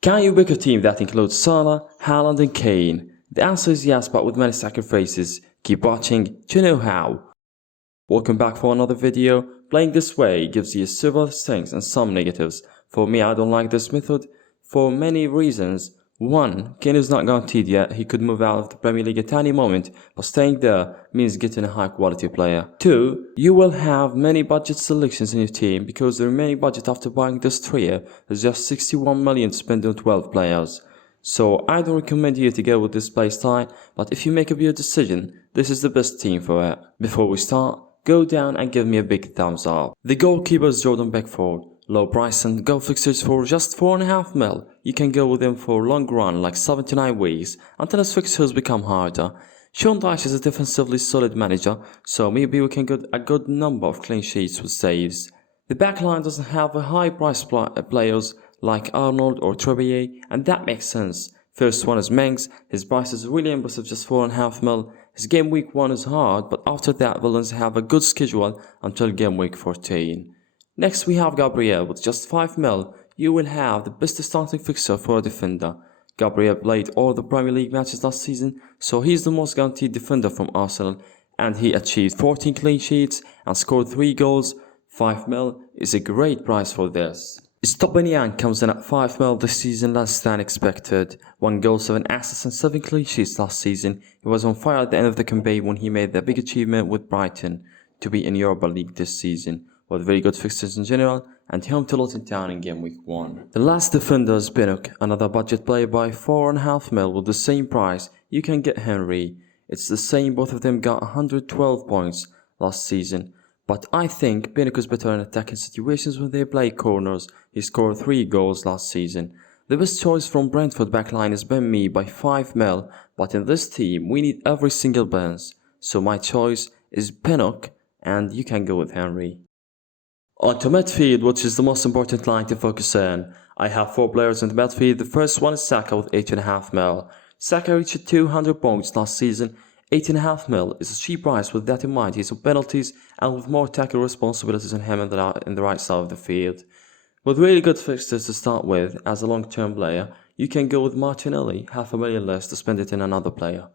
Can you pick a team that includes Salah, Haaland and Kane? The answer is yes, but with many sacrifices. Keep watching to know how. Welcome back for another video. Playing this way gives you several strengths and some negatives. For me, I don't like this method for many reasons. 1. Kane is not guaranteed yet. He could move out of the Premier League at any moment, but staying there means getting a high quality player. 2. You will have many budget selections in your team because the remaining budget after buying this trio is just 61 million to spend on 12 players. So I don't recommend you to go with this playstyle, but if you make up your decision, this is the best team for it. Before we start, go down and give me a big thumbs up. The goalkeeper is Jordan Pickford. Low price and goal fixtures for just 4.5 mil. You can go with him for a long run like 7 to 9 weeks until his fixtures become harder. Sean Dyche is a defensively solid manager, so maybe we can get a good number of clean sheets with saves. The backline doesn't have a high price players like Arnold or Trippier, and that makes sense. First one is MINGS. His price is really impressive, just 4.5 mil. His game week 1 is hard, but after that villains have a good schedule until game week 14. Next we have Gabriel. With just 5 mil, you will have the best starting fixture for a defender. Gabriel played all the Premier League matches last season, so he's the most guaranteed defender from Arsenal, and he achieved 14 clean sheets and scored 3 goals. 5 mil is a great price for this. ESTUPINAN comes in at 5 mil this season, less than expected. 1 goal, 7 assists and 7 clean sheets last season. He was on fire at the end of the campaign when he made the big achievement with Brighton to be in Europa League this season, with very good fixtures in general, and home to Luton Town in game week 1. The last defender is PINNOCK, another budget player by 4.5 mil with the same price. You can get Henry. It's the same, both of them got 112 points last season. But I think PINNOCK is better in attacking situations when they play corners. He scored 3 goals last season. The best choice from Brentford backline is Ben Mee by 5 mil, but in this team we need every single bounce. So my choice is PINNOCK, and you can go with Henry. On to midfield, which is the most important line to focus on. I have 4 players in the midfield. The first one is SAKA with 8.5 mil. SAKA reached 200 points last season. 8.5 mil is a cheap price. With that in mind, he's on penalties and with more tackle responsibilities on him in the right side of the field. With really good fixtures to start with, as a long-term player, you can go with Martinelli, $500,000 less to spend it in another player.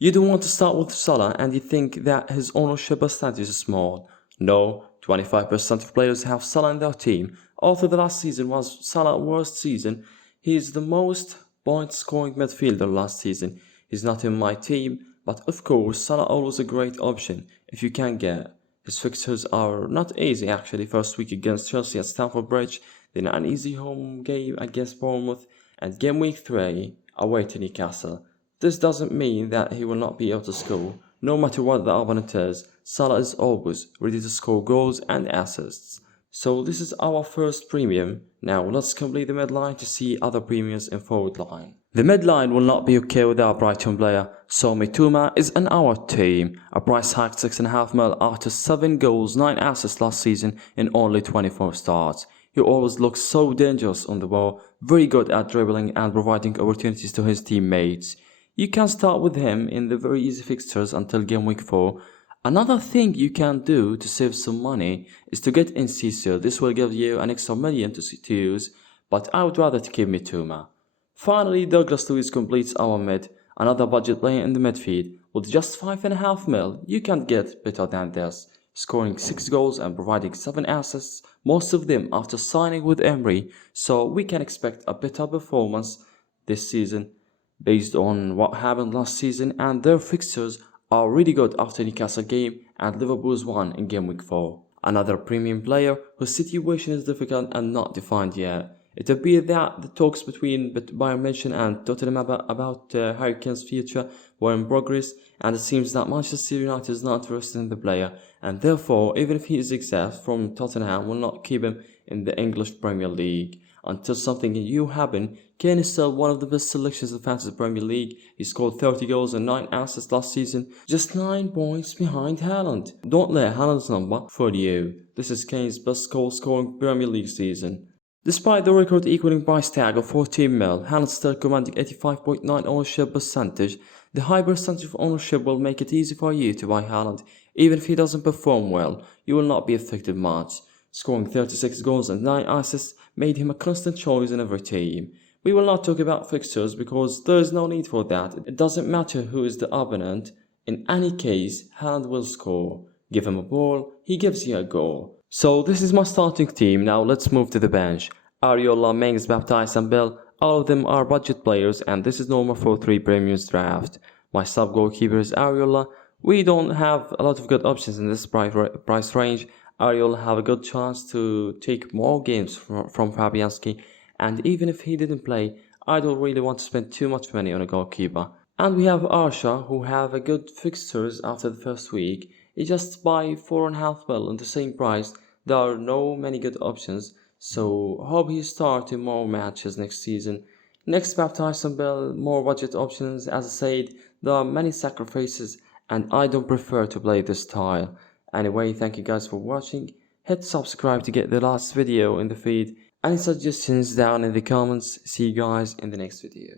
You don't want to start with Salah and you think that his ownership percentage is small. No, 25% of players have Salah in their team. Although the last season was Salah's worst season, he is the most point-scoring midfielder last season. He's not in my team, but of course Salah always a great option if you can get. His fixtures are not easy actually. First week against Chelsea at Stamford Bridge, then an easy home game against Bournemouth, and game week 3 away to Newcastle. This doesn't mean that he will not be able to score. No matter what the opponent is, Salah is always ready to score goals and assists. So this is our first premium. Now let's complete the midline to see other premiums in forward line. The midline will not be okay without Brighton player, so MITOMA is in our team. A price hike 6.5 mil after 7 goals, 9 assists last season in only 24 starts. He always looks so dangerous on the ball, very good at dribbling and providing opportunities to his teammates. You can start with him in the very easy fixtures until game week 4. Another thing you can do to save some money is to get Enciso. This will give you an extra million to use, but I would rather to keep MITOMA. Finally, Douglas Luiz completes our mid, another budget player in the midfield. With just 5.5 mil, you can't get better than this, scoring 6 goals and providing 7 assists, most of them after signing with Emery, so we can expect a better performance this season based on what happened last season, and their fixtures are really good after Newcastle game and Liverpool's one in game week 4. Another premium player whose situation is difficult and not defined yet. It appears that the talks between Bayern Munich and Tottenham about Harry Kane's future were in progress, and it seems that Manchester United is not interested in the player, and therefore even if he is exempt from Tottenham will not keep him in the English Premier League. Until something new happens, Kane is still one of the best selections in the Fantasy Premier League. He scored 30 goals and 9 assists last season, just 9 points behind Haaland. Don't let Haaland's number fool you. This is Kane's best goal-scoring Premier League season. Despite the record equaling price tag of 14 mil, Haaland still commanding 85.9 ownership percentage. The high percentage of ownership will make it easy for you to buy Haaland. Even if he doesn't perform well, you will not be affected much. Scoring 36 goals and 9 assists made him a constant choice in every team. We will not talk about fixtures because there is no need for that. It doesn't matter who is the opponent. In any case, Haaland will score. Give him a ball, he gives you a goal. So this is my starting team. Now let's move to the bench. Areola, Mings, Baptiste and Bell, all of them are budget players and this is normal for 3 premiums draft. My sub goalkeeper is Areola. We don't have a lot of good options in this price range. Areola have a good chance to take more games from Fabianski, and even if he didn't play, I don't really want to spend too much money on a goalkeeper. And we have Arsha, who have a good fixtures after the first week. He just buy 4.5 mil on the same price. There are no many good options, so hope he start in more matches next season. Next, Baptiste and Bell, more budget options. As I said, there are many sacrifices and I don't prefer to play this style. Anyway, thank you guys for watching. Hit subscribe to get the last video in the feed. Any suggestions down in the comments. See you guys in the next video.